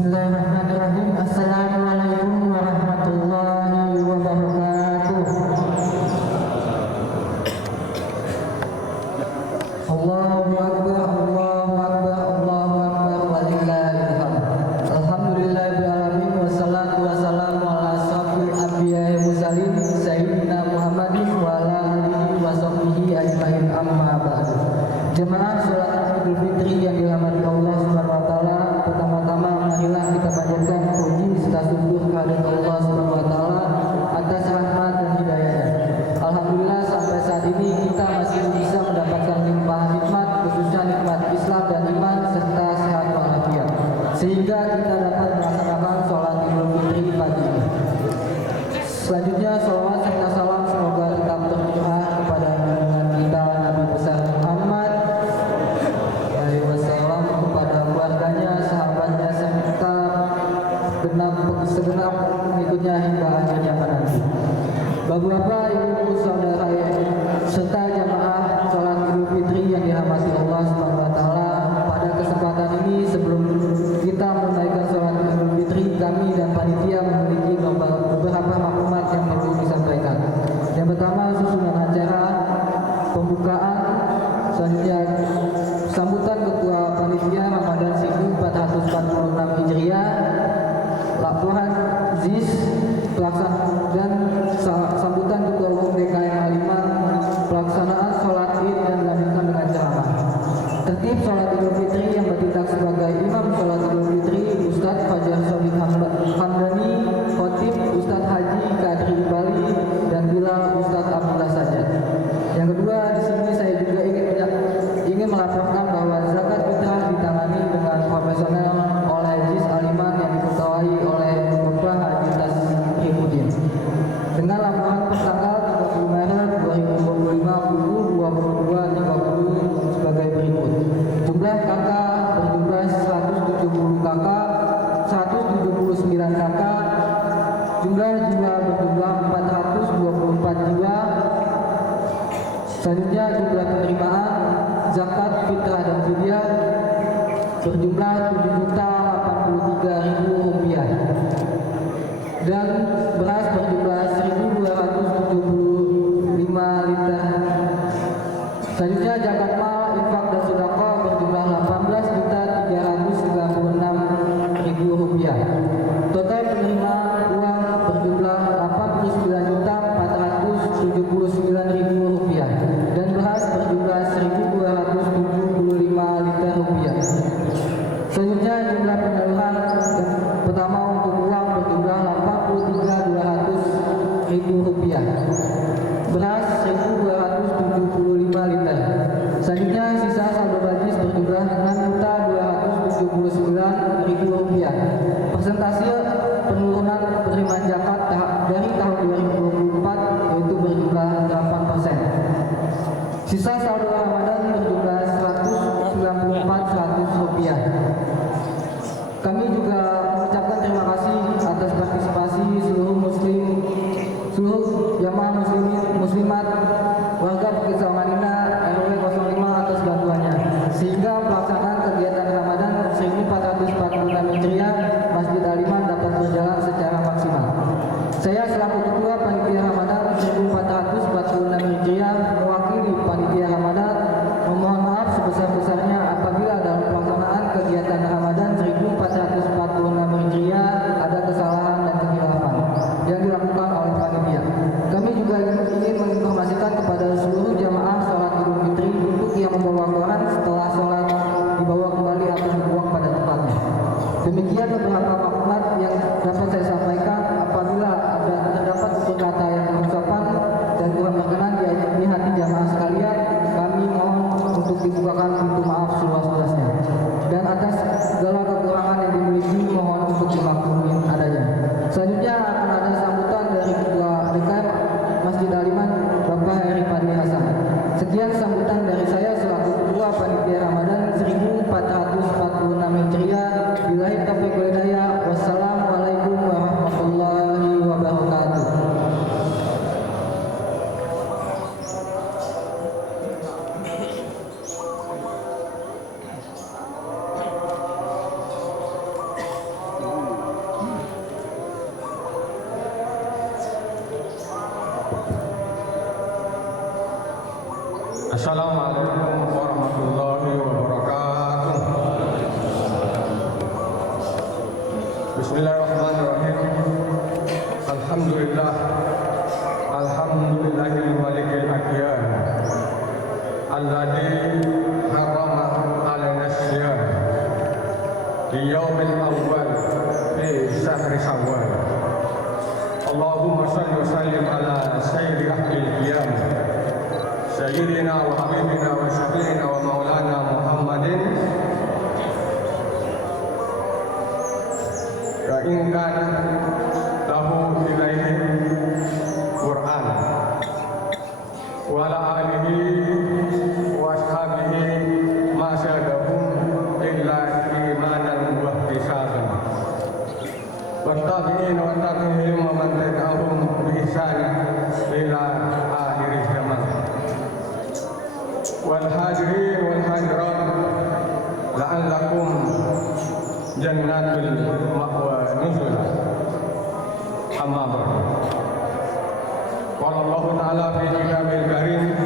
Bismillahirrahmanirrahim. Assalamualaikum warahmatullahi wabarakatuh. Allahu akbar, Allahu akbar, Allahu akbar, walillahil hamd. Alhamdulillahirabbil alamin, wassalatu wassalamu ala asyrofil anbiya'i wal mursalin sayyidina Muhammadin wa ala alihi wa sahbihi ajmain, amma ba'du. Jemaah salat Idul Fitri yang dirahmati Allah Subhanahu wa taala, pertama-tama marilah kita panjatkan puji serta syukur kehadirat Allah Subhanahu wa taala atas rahmat dan hidayahnya. Alhamdulillah sampai saat ini kita masih bisa mendapatkan limpahan nikmat, khususnya nikmat Islam dan iman serta sehat walafiat, sehingga kita dapat melaksanakan sholat Idul Fitri pagi ini. Selanjutnya sholawat serta salam semoga tetap tercurah kepada junjungan kita Nabi besar Muhammad SAW, kepada keluarganya, sahabatnya serta segenap pengikutnya hingga akhir zaman nanti. Bapak-bapak, ibu-ibu, saudara serta jamaah sholat Idul Fitri yang dirahmati Allah Subhanahu wa taala, pada kesempatan ini sebelum kita menunaikan sholat Idul Fitri, kami dan panitia memiliki beberapa maklumat yang perlu disampaikan. Yang pertama, susunan acara pembukaan, selanjutnya sambutan ketua panitia Ramadan 1446 Hijriah, laporan ZIS pelaksanaan dan sambutan ketua umum DKM 5, pelaksanaan sholat id dan dilanjutkan dengan ceramah. Tertib sholat Idul Fitri yang bertindak sebagai imam sholat Idul Fitri Ustadz Fajar Shodiq Hamdani, khotib Ustadz Haji Kadri Bali, dan Bilal Ustadz Abdullah Sajad. Yang kedua, di sini saya juga ingin melaporkan bahwa zakat fitrah ditangani dengan profesional oleh JIS Aliman yang diketuai oleh Bapak Haji Tasrifudin. Dengan laporan pertanggal 30 Maret 2025 pukul 22.30 sebagai berikut. Jumlah kakak berjumlah 170 kakak, 179 kakak. Jumlah jiwa berjumlah 424 jiwa. Selanjutnya jumlah penerimaan zakat fitrah dan fidyah berjumlah 7.083.000 rupiah, dan beras berjumlah 1.275 liter. Selanjutnya zakat mal, infak dan sedekah berjumlah 18.336.000 rupiah. Total penerimaan uang berjumlah 89.479.000 rupiah, dan beras berjumlah 1.275 liter rupiah. Selanjutnya jumlah penyaluran pertama untuk uang berjumlah 83.200.000 rupiah, beras 1.275 liter. Selanjutnya sisa saldo bajis berjumlah 6.279.000 rupiah. Persentase penurunan penerimaan zakat dari tahun 2024 yaitu berjumlah 8%. Sisa saldo Ramadan berjumlah 194.100 rupiah. Kami juga mengucapkan terima kasih atas partisipasi seluruh jamaah muslimat warga Bukit Samanina RW 05 atas bantuannya, sehingga pelaksanaan kegiatan Ramadan 1446 Hijriah Masjid Aliman dapat berjalan secara maksimal. Saya selaku ketua panitia Ramadan 1446 Hijriah mewakili panitia Ramadan memohon maaf sebesar-besarnya apabila dalam pelaksanaan kegiatan Ramadan 1446 Hijriah ada kesalahan dan kekhilafan yang dilakukan oleh panitia. Kami juga ingin menginformasikan kepada seluruh jamaah sholat Idul Fitri untuk yang membawa koran setelah sholat dibawa kembali atau dibuang pada tempatnya. Demikian beberapa maklumat yang dapat saya sampaikan. Apabila terdapat kata yang berucapan dan kurang berkenan di hati jamaah sekalian, kami mohon untuk dibukakan pintu maaf seluas-luasnya, dan atas segala kekurangan yang dimiliki mohon untuk dimaklumi adanya. Selanjutnya akan ada sambutan dari Ketua DKM Masjid Aliman Bapak Heri Fadli Hasan. Sekian sambutan dari saya selaku Ketua Panitia Ramadan 1446 Hijriah. Billahi taufiq wal hidayah. Wassalamualaikum warahmatullahi wabarakatuh. Assalamualaikum warahmatullahi wabarakatuh. Bismillahirrahmanirrahim. Alhamdulillah. Alhamdulillahil malikil akyan. Alladzi harrama 'alaina as-siyam di yaumil awwal fi syahri Syawal. Allahumma shalli wa sallim ala sayyidi ahli qiyam sayyidina wa habibina wa syafi'ina wa maulana Muhammadin wa in kana lahu ilaihi Qur'an wa ala alihi wa ashabihi ma syadahum illa imanan wa ihtisaban wa tabi'in wa tabi'in wa man tabi'ahum bi ihsan ila akhir zaman. Wal hadirin wal hadirat la'allakum jannatul ma'wa nuzul. Amma ba'du. Qala Allah Ta'ala fi kitabil karim,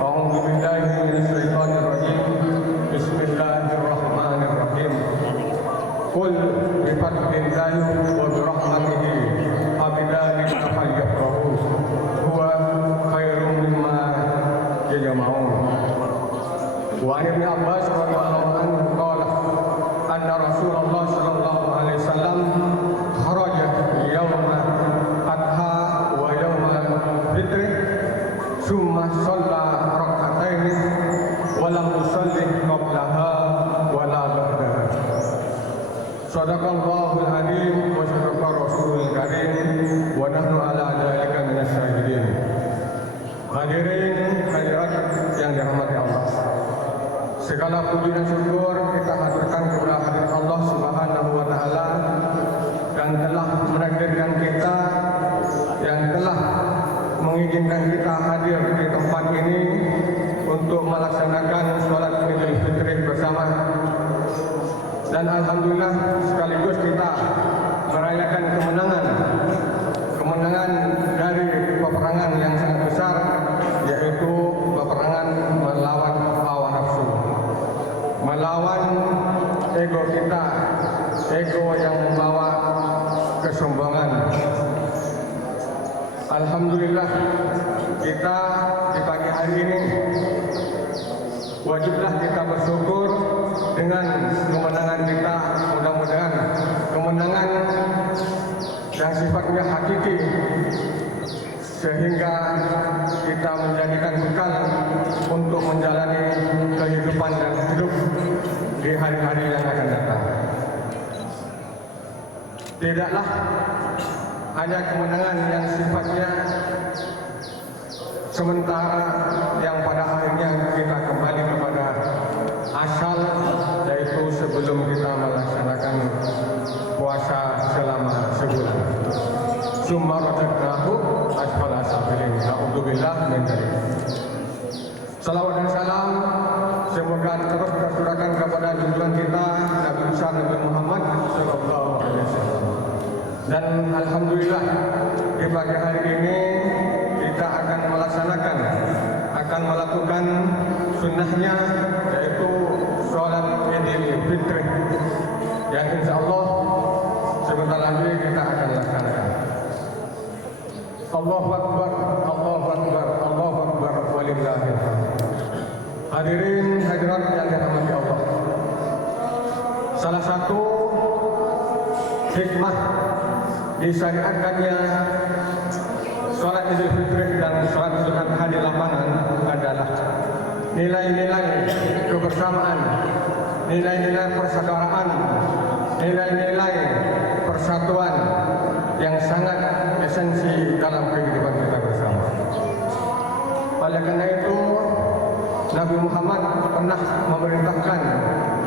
a'udzu billahi minasy syaithanir rajim. Bismillahirrahmanirrahim. Qul bi fadlillahi wa bi rahmatihi fabidzalika falyafrahu huwa khairum mimma yajma'un. Wa an Ibnu Abbas radhiyallahu anhu qala anna Rasulullah sallallahu alaihi wasallam kharaja yawma adha wa yawma fitri summa shalla rak'atain wa lam yusalli qablaha wa la ba'daha. Shadaqallahul alim wa shadaqa rasulul karim wa nahnu ala dzalika minasy syahidin. Hadirin hadirat yang dirahmati Allah, segala puji dan syukur kita haturkan kepada hadirat Allah Subhanahu wa taala yang telah menakdirkan kita, yang telah mengizinkan kita hadir di tempat ini untuk melaksanakan sholat Idul Fitri bersama. Dan alhamdulillah sekaligus kita merayakan kemenangan dari peperangan yang sangat besar, yaitu peperangan melawan hawa nafsu, melawan ego kita, ego yang membawa kesombongan. Alhamdulillah kita di pagi hari ini wajiblah kita bersyukur dengan kemenangan kita. Mudah-mudahan kemenangan yang sifatnya hakiki, sehingga kita menjadikan bekal untuk menjalani kehidupan dan hidup di hari-hari yang akan datang. Tidaklah hanya kemenangan yang sifatnya sementara, yang pada akhirnya kita kembali kepada asal, yaitu sebelum kita melaksanakan puasa selama sebulan. Summa radadnahu asfala safilin. Na'udzubillah min dzalik. Salawat dan salam semoga terus tercurahkan kepada junjungan kita Nabi besar Nabi Muhammad sallallahu alaihi wasallam. Dan alhamdulillah di pagi hari ini kita akan melakukan sunnahnya, yaitu sholat Idul Fitri, yang insya Allah sebentar lagi kita akan laksanakan. Allahu Akbar, Allahu Akbar, Allahu Akbar, walillahil hamd. Hadirin hadirat yang dirahmati Allah, salah satu hikmah disyariatkannya sholat Idul Fitri dan sholat Idul Adha di lapangan adalah nilai-nilai kebersamaan, nilai-nilai persaudaraan, nilai-nilai persatuan yang sangat esensi dalam kehidupan kita bersama. Oleh karena itu, Nabi Muhammad pernah memerintahkan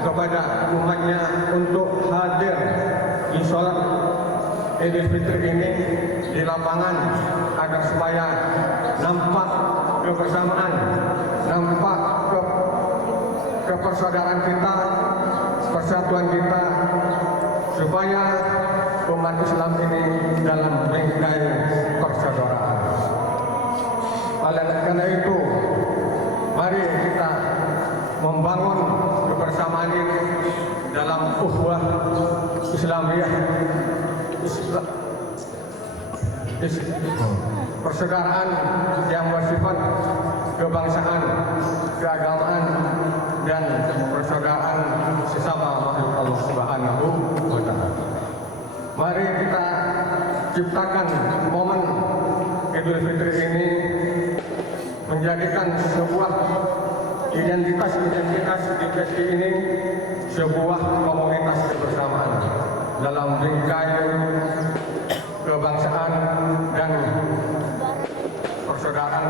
kepada umatnya untuk hadir di sholat Idul Fitri ini di lapangan, agar supaya nampak kebersamaan, nampak kepersaudaraan kita, persatuan kita, supaya umat Islam ini dalam bingkai persaudaraan. Oleh karena itu, mari kita membangun kebersamaan ini dalam ukhuwah Islamiyah, persaudaraan yang bersifat kebangsaan, keagamaan, dan persaudaraan sesama makhluk Allah Subhanahu wa Ta'ala. Mari kita ciptakan momen Idul Fitri ini menjadikan sebuah identitas ini sebuah komunitas kebersamaan dalam bingkai kebangsaan dan persaudaraan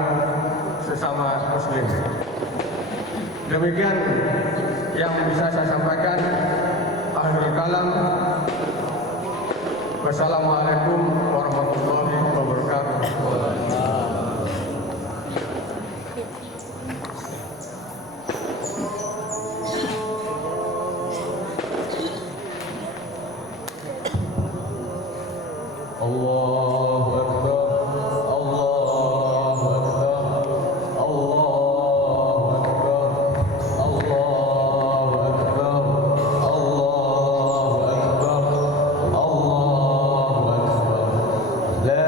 sesama Muslim. Demikian yang bisa saya sampaikan. Akhirul kalam. Wassalamualaikum warahmatullahi wabarakatuh. Allahu Akbar, Allahu Akbar, Allahu Akbar, Allahu Akbar, Allahu Akbar, Allahu Akbar. La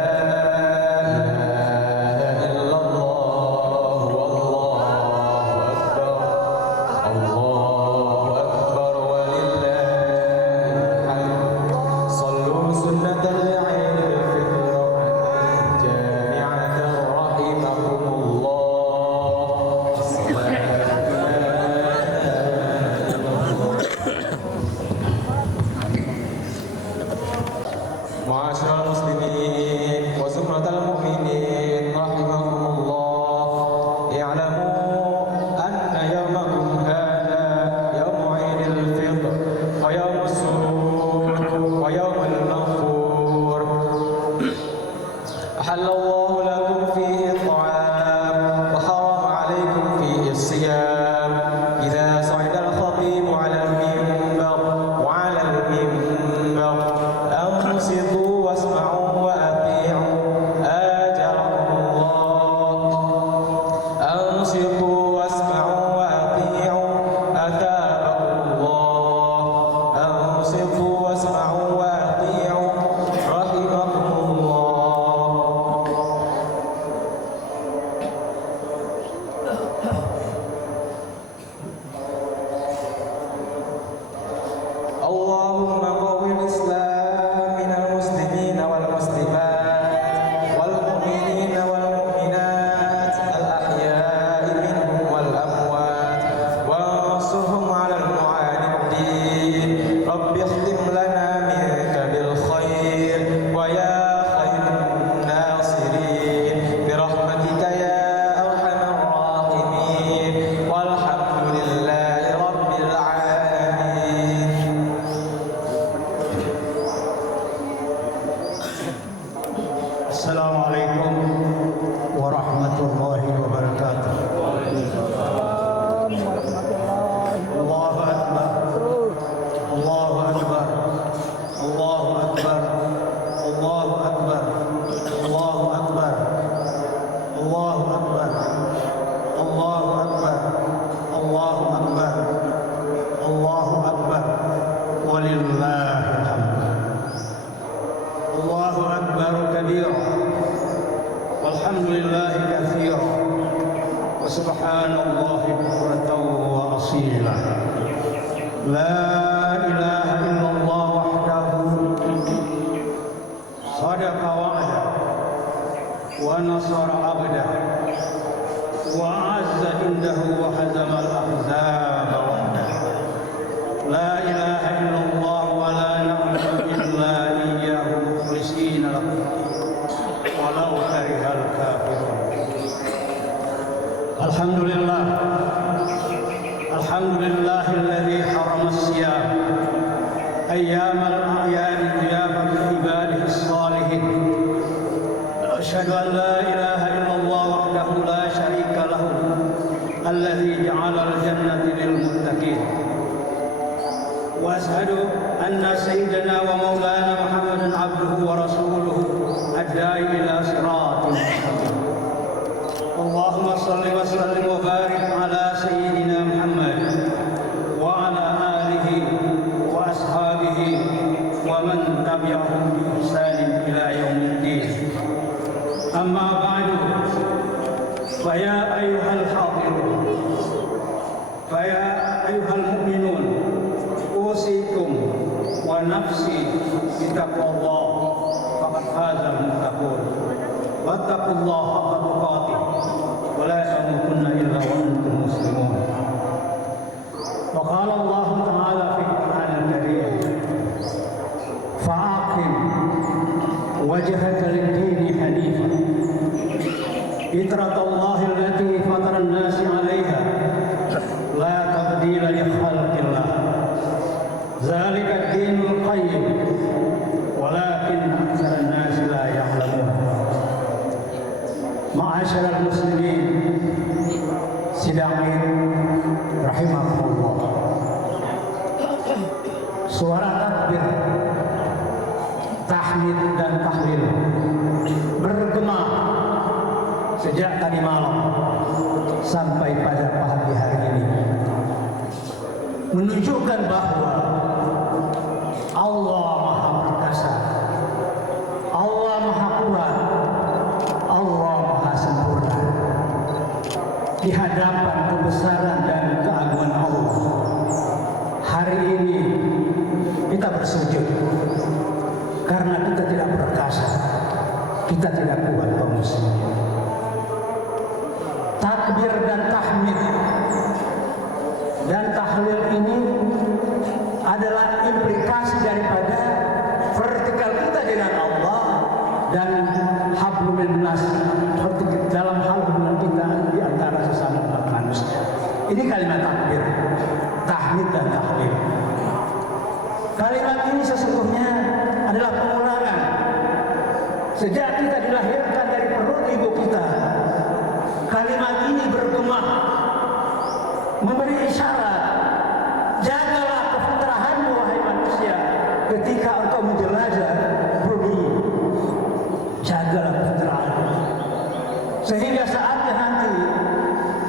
ilaha illallah, wallahu akbar, Allahu akbar, walillahil hamd. Sallu sunnatal Ma'asyiral muslimin wa zumratal mu'minin rahimakumullah, i'lamu anna yawmakum hadha yawmu 'idil fitr wa yawmus surur wa yawmul maghfur. Ahallallahu lakum fihi at-ta'am wa harama 'alaykum fihi as-siyam. Idza sa'ida al-khatib 'ala al-minbar wa 'ala al-minbar أنصتوا واسمعوا وأطيعوا آجركم الله. أنصتوا واسمعوا وأطيعوا أثابكم الله. أنصتوا واسمعوا وأطيعوا رحمكم الله. اللهم قوي الإسلام رب اختم لنا منك بالخير ويا خير الناصرين برحمتك يا أرحم الراحمين والحمد لله رب العالمين. السلام عليكم ورحمة الله وبركاته. الله أكبر، الله أكبر، الله أكبر، الله أكبر، الله أكبر، الله أكبر، الله أكبر، الله أكبر، الله أكبر، ولله الحمد. الله أكبر كبيرا والحمد لله كثيرا وسبحان الله بكرة وأصيلا. لا إله إلا الله وحده صدق وعده ونصر عبده وأعز عنده وهزم الأحزاب وحده. لا إله إلا الله ولا نعبد إلا إياه مخلصين له ولو كره الكافرون. الحمد لله، الحمد لله الذي حرم الصيام أيام الأعياد ضيافة عباده الصالحين. أشهد أن لا إله إلا الله وحده لا شريك له الذي جعل الجنة للمتقين. وأشهد أن سيدنا ومولانا محمدا عبده ورسوله الداعي إلى صراط مستقيم. اللهم صل وسلم وبارك واتقوا الله حق تقاته ولا تموتن إلا وأنتم مسلمون. وقال الله تعالى في القرآن الكريم: فأقم وجهك للدين حنيفا فطرة الله التي فطر الناس عليها لا تبديل لخلق الله ذلك الدين القيم ولكن أكثر الناس لا يعلمون. معاشر المسلمين sidang rahimahullah. Suara takbir, tahmid dan tahlil bergema sejak tadi malam sampai pada pagi hari ini, menunjukkan bahwa Allah Maha Perkasa, Allah Maha Kuat, Allah Maha Sempurna. Di hadapan kebesaran dan keagungan Allah, hari ini kita bersujud karena kita tidak perkasa, kita tidak kuat kaum muslimin. Takbir dan tahmid dan tahlil ini adalah implikasi daripada vertikal kita dengan Allah dan hablum minnas, dalam hal hubungan kita di antara sesama umat manusia. Ini kalimat takbir, tahmid dan tahlil. Kalimat ini sesungguhnya adalah pengulangan sejak kita dilahirkan dari perut ibu kita. Kalimat ini bergema memberi isyarat, jagalah kefitrahanmu wahai manusia ketika engkau menjelajah bumi. Jagalah kefitrahanmu sehingga saatnya nanti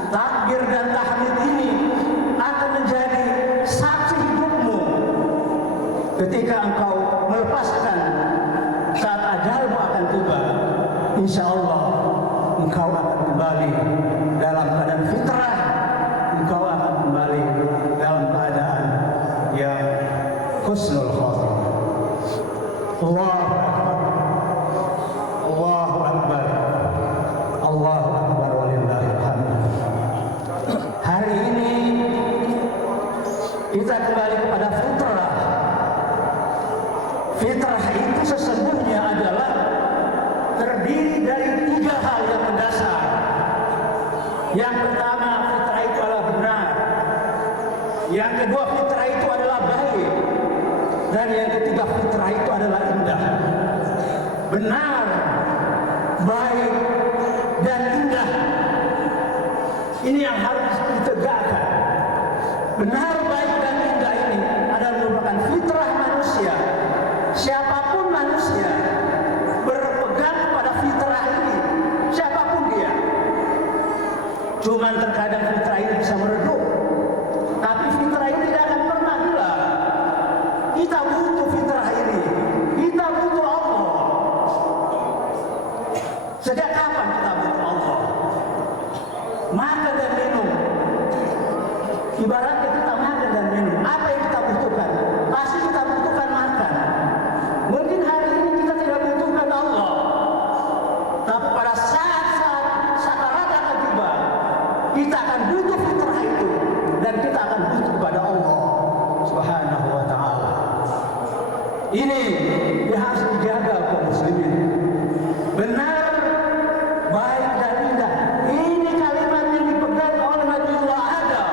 takbir dan tahmid ini akan menjadi saksi hidupmu ketika engkau melepaskan saat ajalmu akan tiba. Insya Allah engkau akan kembali dalam keadaan fitrah, engkau akan kembali dalam keadaan yang husnul khatimah. Allahu Akbar, Allahu Akbar, Allahu Akbar walillahil hamd. Hari ini kita kembali kepada fitrah. Fitrah itu sesungguhnya adalah terdiri dari 3 hal yang mendasar. Yang pertama, fitrah itu adalah benar. Yang kedua, fitrah itu adalah baik. Dan yang ketiga, fitrah itu adalah indah. Benar, baik, dan indah. Ini yang harus ditegakkan. Benar, baik, dan indah ini adalah merupakan fitrah manusia. Siapapun manusia berpegang pada fitrah ini, siapapun dia. Cuman terkadang fitrah ini bisa meredup, tapi fitrah ini tidak akan pernah hilang. Kita butuh fitrah ini, kita butuh Allah. Sejak kapan kita butuh Allah? Makan dan minum. Ibaratnya kita makan dan minum. Apa yang kita butuhkan? Pasti kita butuhkan makan. Mungkin hari ini kita tidak butuhkan Allah, tapi pada saat-saat sakarat akan tiba, kita akan butuh fitrah itu dan kita akan butuh kepada Allah Subhanahu wa Ta'ala. Ini yang harus dijaga kaum muslimin. Benar, baik, dan indah. Ini kalimat yang dipegang oleh Nabiullah Adam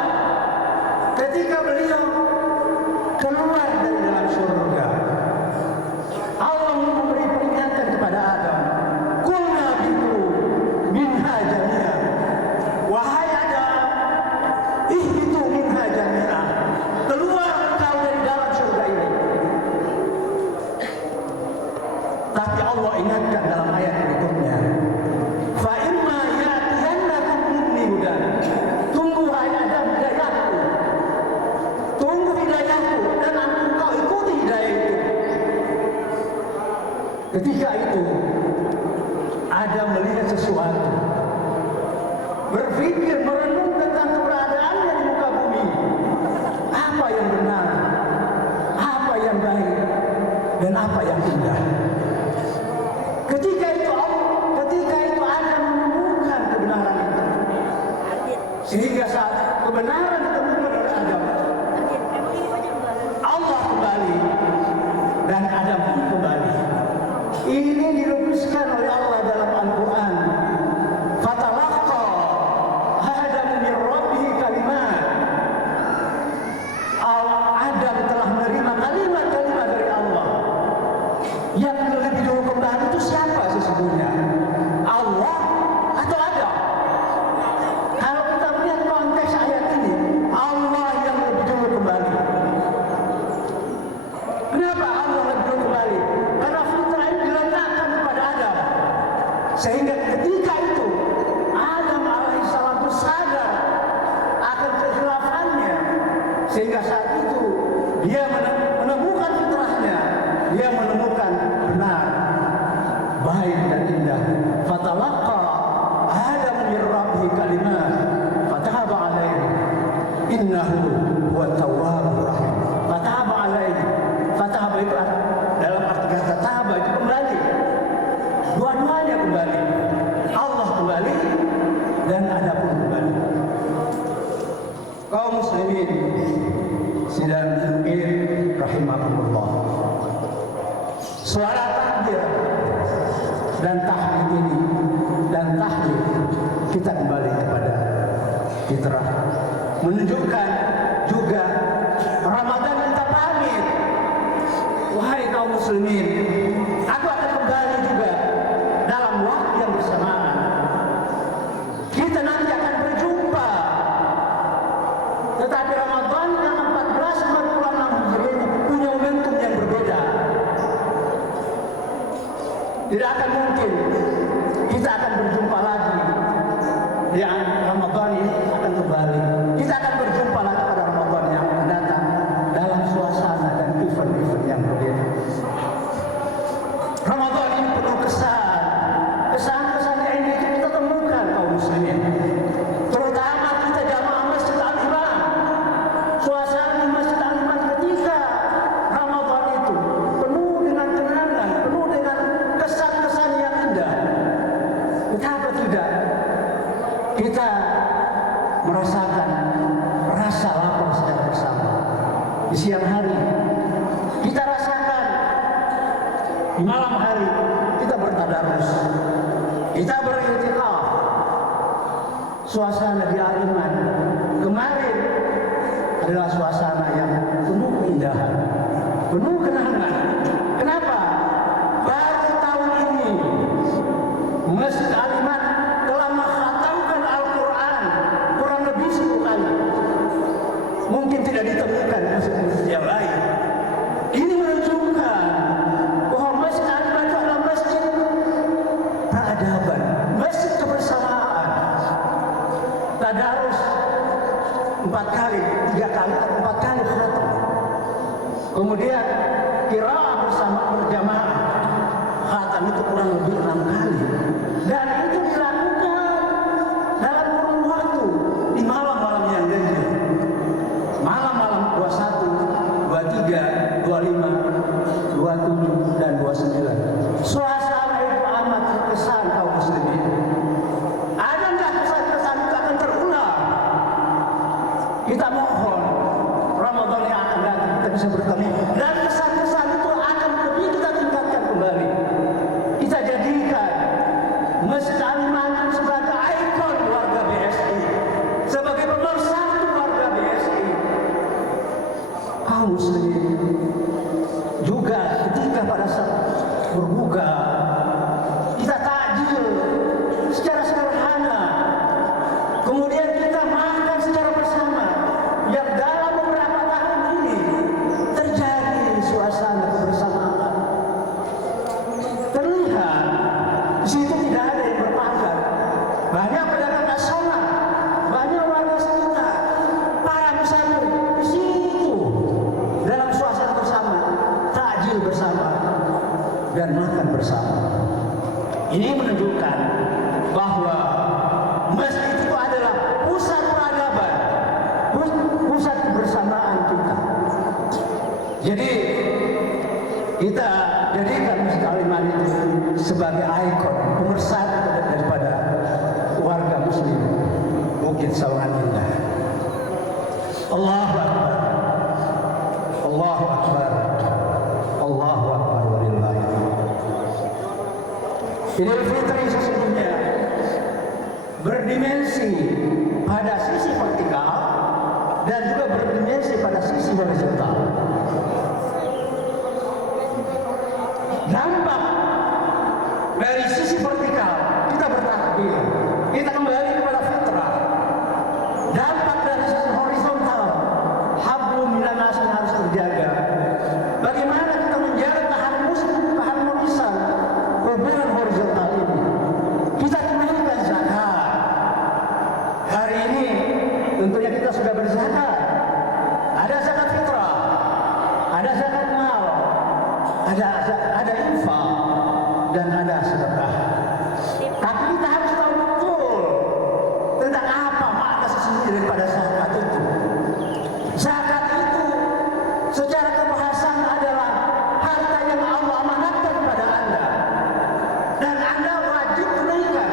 ketika beliau keluar dari dalam surga. Allah memberi peringatan kepada Adam, "Qulna bitu minha jami'an." Wahai Adam, ihbitu minha jami'an. Keluar engkau dari dalam surga ini. Tapi Allah ingatkan dalam ayat berikutnya, "Fa imma ya'tiyannakum minni hudan." Tunggu wahai Adam hidayahku. Tunggu hidayahku dan engkau ikuti hidayah itu. Ketika itu Adam melihat sesuatu, berpikir, merenung tentang keberadaannya di muka bumi. Apa yang benar, apa yang baik, dan apa yang indah. Ketika itu ini dilukiskan oleh Allah dalam Al-Quran. Fatalaqqa Adam min rabbih kalimat. Adam telah menerima kalimat-kalimat dari Allah. Yang lebih dulu kembali itu siapa sesungguhnya? Allah atau Adam? Kalau kita melihat konteks ayat ini, Allah yang lebih dulu kembali. Kenapa Allah lebih dulu kembali? Karena fitrah ini diletakkan kepada Adam. Sehingga ketika itu Adam alaihissalam itu sadar akan kehilafannya. Sehingga saat itu dia menemukan fitrahnya. Dia menemukan benar, baik dan indah. Fatalaqqa Adam min rabbih kalimat fataba alaihi innahu huwat tawwabur rahim. Fataba alaihi. Fataba itu dalam arti kata taba itu kembali. Dua-duanya kembali. Allah kembali dan Adam pun kembali. Kaum muslimin sidang mukmin rahimahumullah. Suara takbir dan tahmid ini dan tahlil kita kembali kepada fitrah, menunjukkan juga Ramadan kita pamit. Wahai kaum muslimin, aku akan kembali juga dalam waktu yang bersamaan. Kita nanti akan berjumpa. Tetapi Ramadan yang 1446 Hijriah punya momentum yang berbeda. Tidak akan mungkin kita akan berjumpa lagi. Yang Ramadan ini akan kembali. Kita akan berjumpa lagi pada Ramadan yang akan datang dalam suasana dan event-event yang berbeda. Ramadan ini penuh kesan. Kesan-kesan ini kita temukan kaum muslimin. Terutama kita jamaah Masjid Al-Imam. Suasana Masjid Al-Imam ketika Ramadan itu penuh dengan kenangan, penuh dengan kesan-kesan yang indah. Betapa tidak kita merasakan rasa lapar secara bersama. Di siang hari kita rasakan, di malam hari kita bertadarus, kita beriktikaf. Suasana di Al-Iman kemarin adalah suasana yang penuh keindahan, penuh kenangan. Kenapa? Baru tahun ini Masjid Al-Iman telah menghatamkan Al-Quran kurang lebih 10 kali. Mungkin tidak ditemukan masjid-masjid yang lain. Ini menunjukkan bahwa Masjid Al-Iman itu adalah masjid peradaban, masjid kebersamaan. Tadarus 4 kali, 3 kali, 4 kali khatam. Kemudian qiraah bersama berjamaah. Khatam itu kurang lebih 6 kali. Dan itu dilakukan dalam kurun waktu di malam-malam yang ganjil. Malam-malam 21, 23, 25, 27 dan 29. Suasana itu amat berkesan kaum muslimin. Ada enggak kesan-kesan itu akan terulang? Kita mohon Ramadan yang akan datang kita bisa bertemu dan kesan-kesan itu akan lebih kita tingkatkan kembali. Kita jadikan Masjid Al-Iman sebagai ikon warga BSI, sebagai pemersatu warga BSI. Kaum muslimin juga ketika pada saat berbuka kita takjil secara sederhana, kemudian kita makan secara bersama. Yang dalam beberapa tahun ini terjadi suasana kebersamaan. Terlihat di situ tidak ada yang berpangkat. Banyak pedagang nasional, banyak warga sekitar, para musafir di situ dalam suasana bersama, takjil bersama dan makan bersama. Ini menunjukkan bahwa masjid itu adalah pusat peradaban, pusat kebersamaan kita. Jadi kita jadikan Masjid Al-Iman itu sebagai ikon pemersatu daripada warga muslim Bukit Sawangan Indah. Allahu Akbar, Allahu Akbar, Allahu Akbar walillahil hamd. Idul Fitri sesungguhnya berdimensi pada sisi vertikal dan juga berdimensi pada sisi horizontal. Dampak dari sisi vertikal kita bertakbir, kita kembali kepada fitrah. Dampak dari sisi horizontal, hablum minan nas harus terjaga. Bagaimana kita menjaga keharmonisan hubungan horizontal ini? Kita tunaikan zakat. Hari ini tentunya kita sudah berzakat. Ada zakat fitrah, ada zakat mal, ada infak, dan ada sedekah. Tapi kita harus tahu betul tentang apa makna sesungguhnya daripada zakat itu. Zakat itu secara kebahasan adalah harta yang Allah amanatkan kepada Anda, dan Anda wajib tunaikan,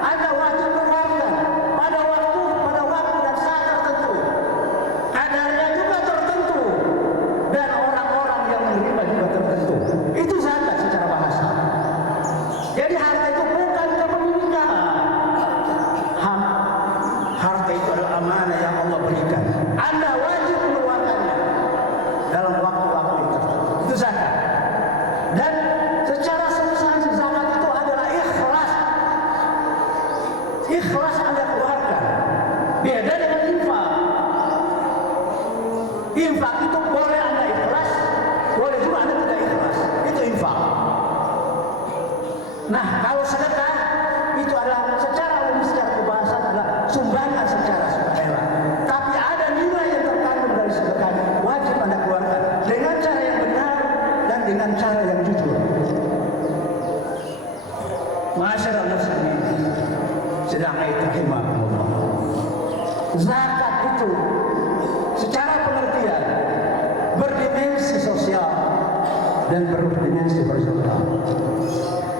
Anda wajib keluarkan pada waktu dan saat tertentu. Kadarnya juga tertentu, dan orang-orang yang menerima juga tertentu. Itu zakat secara bahasa. Jadi harta itu bukan kepemilikan. Harta itu adalah amanah yang Allah berikan. Anda wajib mengeluarkannya dalam waktu-waktu tertentu. Itu zakat. Dan secara substansi zakat itu adalah ikhlas. Ikhlas Anda keluarkan. Beda dengan infak. Infak itu boleh Anda ikhlas, boleh juga Anda tidak ikhlas. Itu infak. Nah, kalau sedekah itu adalah secara umum, secara kebahasan adalah sumbangan secara sukarela. Tapi ada nilai yang terkandung dari sedekah, wajib Anda keluarkan dengan cara yang benar dan dengan cara yang jujur. Masyarakat muslimin sedang rahimahumullah. Zakat itu secara pengertian berdimensi sosial dan berdimensi horizontal.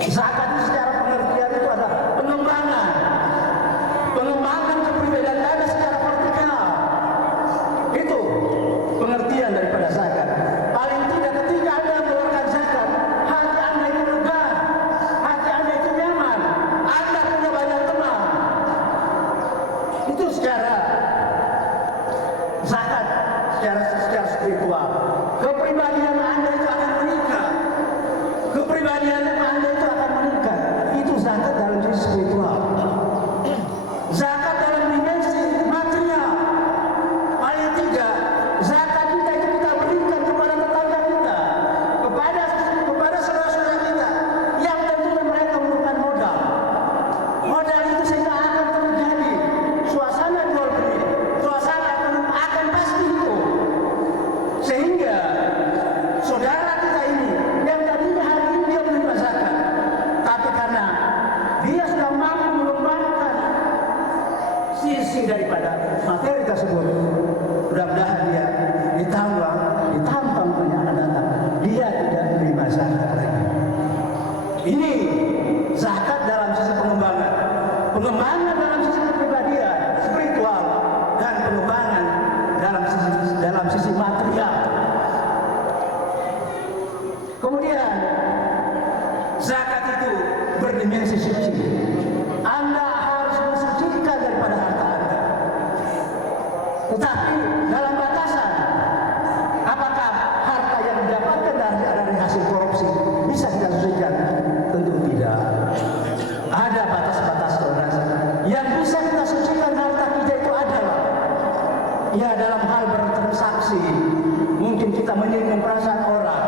Zakat itu secara pengertian itu adalah pengembangan kepribadian Anda secara vertikal. Itu pengertian daripada zakat. Paling tidak ketika Anda mengeluarkan zakat, hati Anda itu lega, hati Anda itu nyaman, Anda punya banyak teman. Itu secara zakat, secara spiritual. Kepribadian Anda itu akan meningkat. Kepribadian Anda itu akan meningkat. Itu zakat dalam sisi spiritual. Zakat dalam dimensi material. Paling tiga, zakat kita itu kita berikan kepada tetangga kita, kepada saudara-saudara kita yang tentunya mereka memerlukan modal. Modal itu sehingga akan terjadi suasana jual beli, suasana akan pasti itu. Sehingga saudara kita ini yang tadinya hari ini dia menerima zakat, tapi karena dia sudah mampu mengembangkan sisi daripada materi tersebut, mudah-mudahan dia ditambah punya akan datang, dia tidak menerima zakat lagi. Ini zakat dalam sisi pengembangan dalam sisi kepribadian spiritual, dan pengembangan dalam sisi material. Kemudian zakat itu berdimensi suci. Anda harus mensucikan daripada harta Anda. Tetapi dalam batasan, apakah harta yang didapatkan dari hasil korupsi bisa kita sucikan? Tentu tidak. Ada batas-batas toleransi. Yang bisa kita sucikan harta kita itu adalah ya dalam hal bertransaksi. Mungkin kita menyinggung perasaan orang.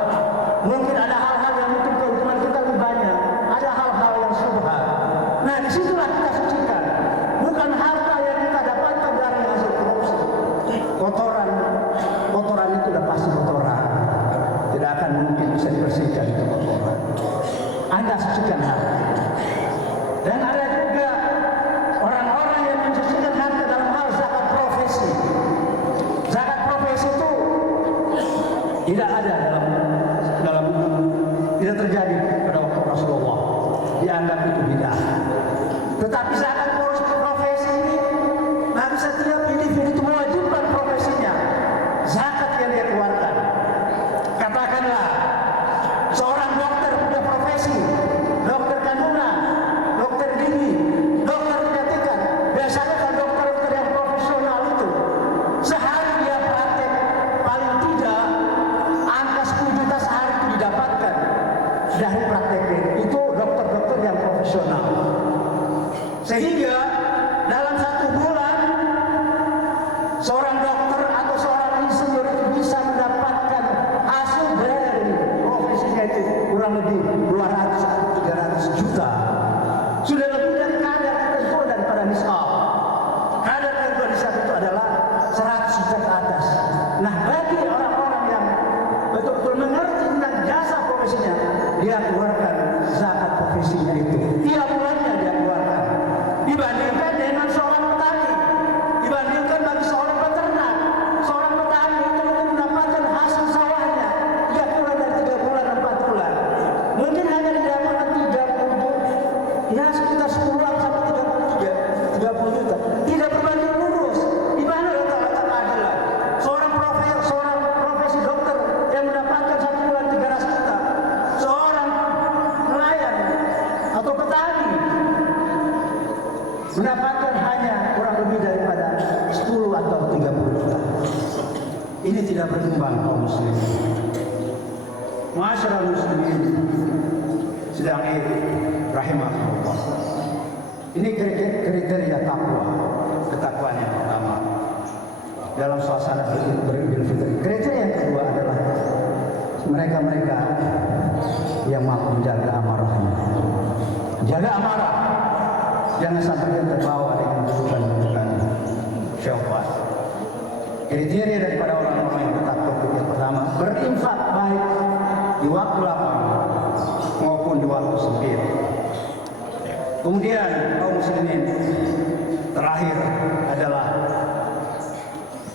Mungkin ada hal-hal yang mungkin keuntungan kita lebih banyak. Ada hal-hal yang syubhat. Nah, disitulah kita sucikan. Bukan harta yang kita dapatkan dari hasil korupsi. Kotoran itu udah pasti kotoran. Tidak akan mungkin bisa dibersihkan itu kotoran. Anda sucikan harta. Dan ada juga orang-orang yang mensucikan harta dalam hal zakat profesi. Zakat profesi itu tidak ada tidak terjadi pada waktu Rasulullah. Dianggap itu bidah. Tetapi zakat profesi ini bagi setiap individu itu mewajibkan profesinya zakat yang dia keluarkan. Katakanlah seorang dokter punya profesi dokter kandungan. profesional. Sehingga dalam 1 bulan seorang dokter atau seorang insinyur itu bisa mendapatkan hasil dari profesinya itu kurang lebih 200 atau 300 juta. Sudah lebih dari kadar tertentu daripada nisab. Kadar tertentu nisab itu adalah 100 juta ke atas. Nah, bagi orang-orang yang betul-betul mengerti tentang jasa profesinya, dia keluarkan zakat profesinya itu. Tiap bulannya dia keluarkan. Dibandingkan dengan seorang petani, dibandingkan bagi seorang peternak, seorang petani itu untuk mendapatkan hasil sawahnya, dia kurang dari 3 bulan, 4 bulan. Mungkin hanya didapatkan 30, ya sekitar 10 sampai 30 juta. Tidak berbanding lurus. Di mana letak keadilan? Seorang profesi dokter yang mendapatkan 1 bulan 300 juta, seorang nelayan atau petani mendapatkan hanya kurang lebih daripada 10 atau 30 juta. Ini tidak berimbang kaum muslimin. Ma'asyiral muslimin sedang rahimahullah. Ini kriteria takwa, ketakwaan yang pertama dalam suasana beridul fitri. Kriteria yang kedua adalah mereka-mereka yang mampu menjaga amarahnya. Jaga amarah, jangan sampai dia terbawa dengan bukan syahwat. Kriteria daripada orang-orang yang bertakwa yang pertama, berinfak baik di waktu lapang maupun di waktu sempit. Kemudian kaum muslimin terakhir adalah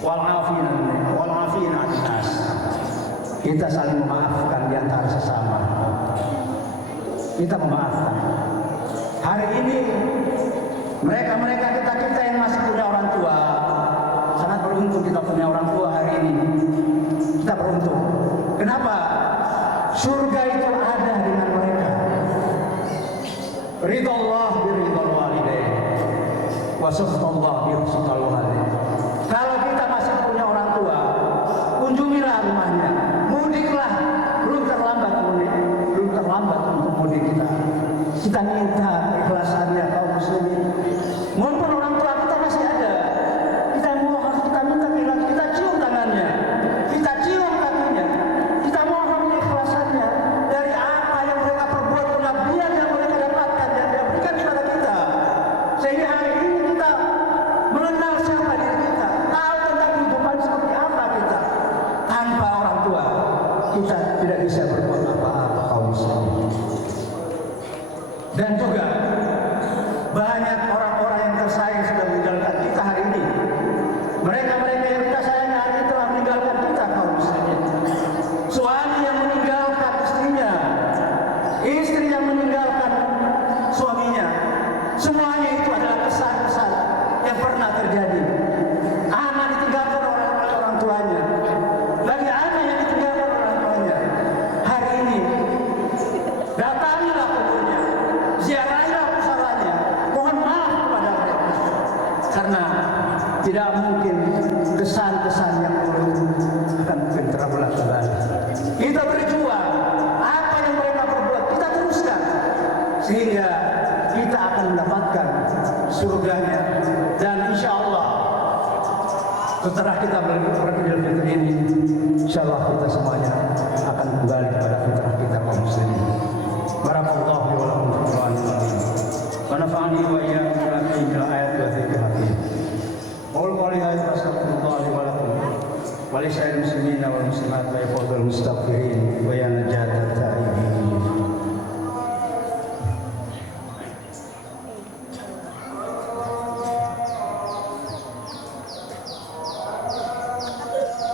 wal-afina nas. Kita saling memaafkan di antara sesama. Kita memaafkan. Hari ini mereka kita yang masih punya orang tua, sangat beruntung kita punya orang tua hari ini. Kita beruntung. Kenapa? Surga itu ada dengan mereka. Ridha Allah biridhal walidain wa sakhatullah bisakhal walidain. Kalau kita masih punya orang tua, kunjungilah rumahnya, mudiklah, belum terlambat untuk mudik kita. Kita minta ikhlasannya kaum muslimin. Mumpun orang tua kita masih ada, kita mohon, kita minta ikhlasan, kita cium tangannya, kita cium kakinya, kita mohon ikhlasannya dari apa yang mereka perbuat, pengabdian yang mereka dapatkan dan dia berikan kepada kita. Sehingga hari ini kita mengenal siapa diri kita, tahu tentang kehidupan seperti apa kita. Tanpa orang tua, kita tidak bisa berbuat apa-apa kaum muslimin. Dan juga banyak orang-orang yang tersayang sudah meninggalkan kita hari ini. Mereka-mereka yang kita sayang hari ini telah meninggalkan kita kaum muslimin. Suami yang meninggalkan istrinya, istri yang meninggalkan suaminya, semuanya itu adalah kesan-kesan yang pernah terjadi. Anak ditinggalkan oleh orang tuanya, bagi anak yang ditinggalkan oleh orang tuanya. Hari ini datangilah kuburnya, ziarahilah pusalanya, mohon maaf kepada mereka, karena tidak mungkin kesan-kesan yang buruk akan mungkin terulang kembali. Kita berjuang, apa yang mereka perbuat kita teruskan, sehingga kita akan mendapatkan surganya. Dan insya Allah setelah kita beridul fitri ini, insya Allah kita semuanya akan kembali kepada fitrah kita kaum muslimin. Barakallahu li wa lakum fil Qur'anil azim. Wa nafa'ani wa iyyakum bil ayati wa dzikril hakim. Qul qawli hadza astaghfirullah li wa lakum wa li sa'iril muslimina wal muslimat wa yafudul mustaghfirin wa ya najatat ta'ibin.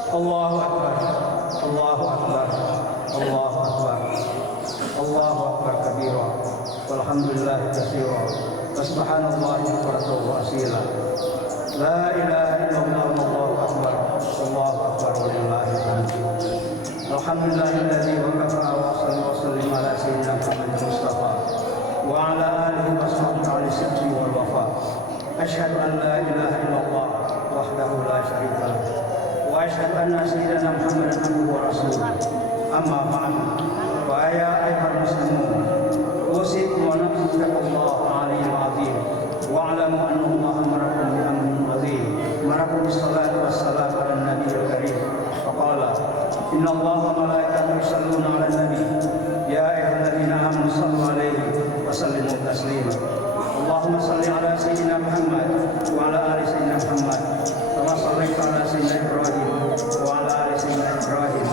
Allahu akbar, Allahu akbar, Allahu akbar, Allahu akbar kabira, walhamdulillah katsira, wa subhanallahi bukratan wa asila. La ilaha illallah wallahu akbar, Allahu akbar walillahil hamd. Alhamdulillahilladzi waqafa wa sallim ala sayyidina Muhammadin Mustafa wa ala alihi wa sahbihi ala sidqi wal wafa. Asyhadu an la ilaha illallah wahdahu la syarika lahu. وأشهد أن سيدنا محمدا عبده ورسوله. أما بعد فيا أيها المسلمون أوصيكم ونفسي بتقوى إن الله وملائكته يصلون على النبي يا أيها الذين آمنوا صلوا عليه وسلموا تسليما اللهم صل على سيدنا محمد وعلى آل سيدنا محمد كما صليت على سيدنا إبراهيم وعلى آل سيدنا إبراهيم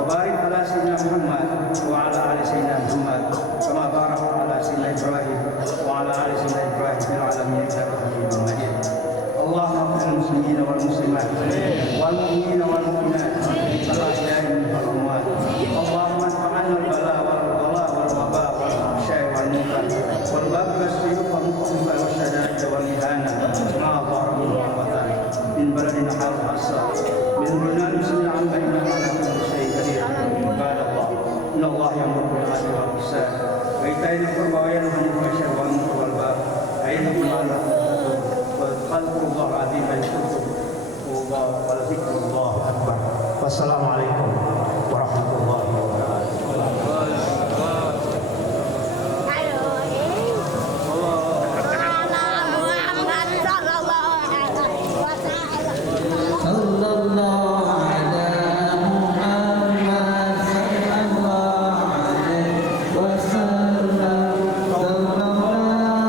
وبارك على سيدنا محمد وعلى آل سيدنا محمد كما باركت على سيدنا إبراهيم وعلى آل سيدنا إبراهيم في العالمين إنك حميد مجيد اللهم اغفر للمسلمين والمسلمات والمؤمنين والمؤمنات الأحياء منهم والأموات اللهم ادفع عنا البلاء والغلاء والوباء والفحشاء والمنكر والبغي والسيوف والمخوف والشدائد والإهانة ما ظهر منه وبطن من بلدنا هذا الصالح من بلدان المسلمين عما إنك على كل شيء قدير عباد الله إن الله يأمر بالعدل والإحسان وإيتاء ذي القربى وينهى عن الفحشاء والمنكر والبغي يعظكم لعلكم تذكرون وذكروا الله العظيم يذكركم ولذكر الله أكبر والسلام عليكم ورحمة الله وبركاته. Sallallahu ala Muhammad sallallahu alaihi wasallam. Sallallahu ala Muhammad sallallahu alaihi wasallam. Sallallahu ala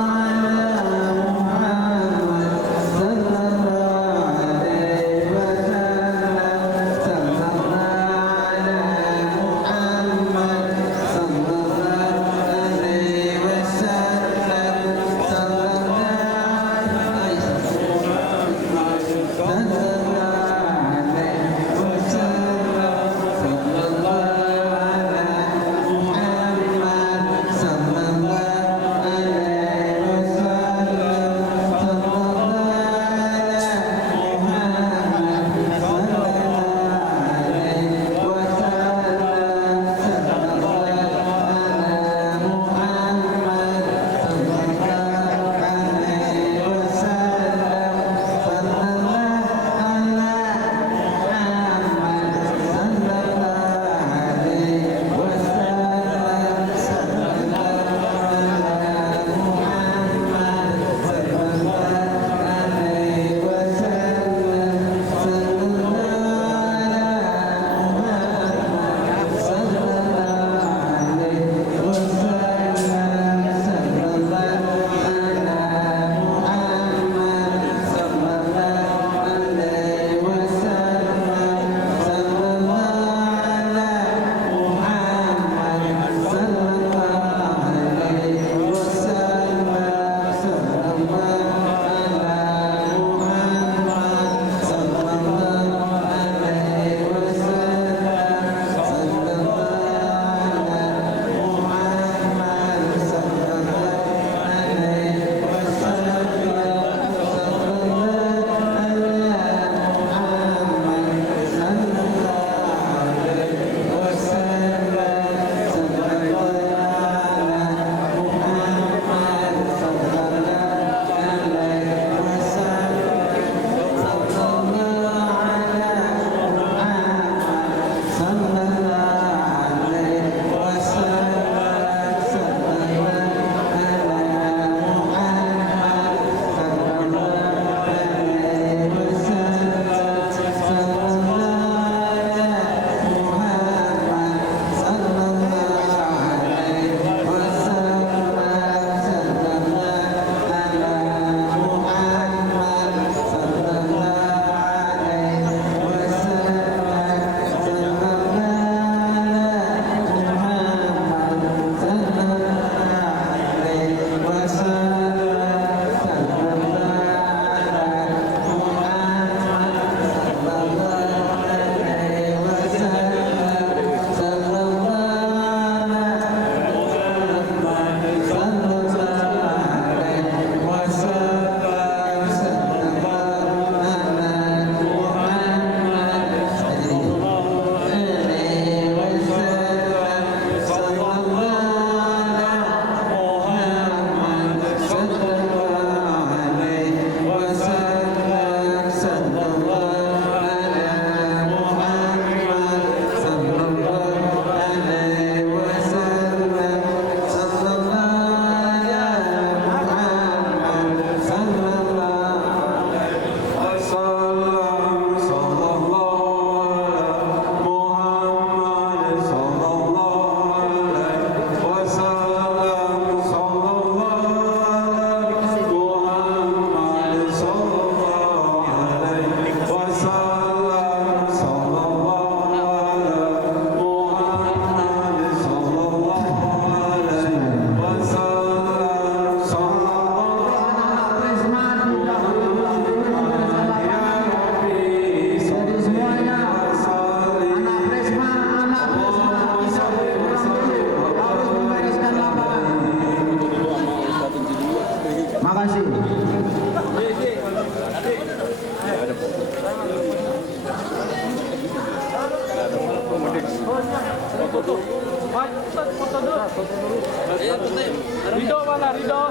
Ridho mana Ridho?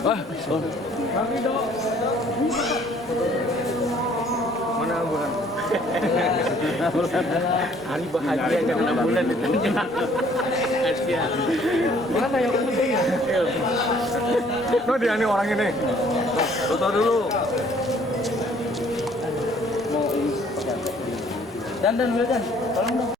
Bang Ridho. Mana bukan? Hari bahagia jangan bulan itu. Kasihan. Mana yang penting ya? No, dia nih orang ini. Foto dulu. Dan Wildan, tolong dong.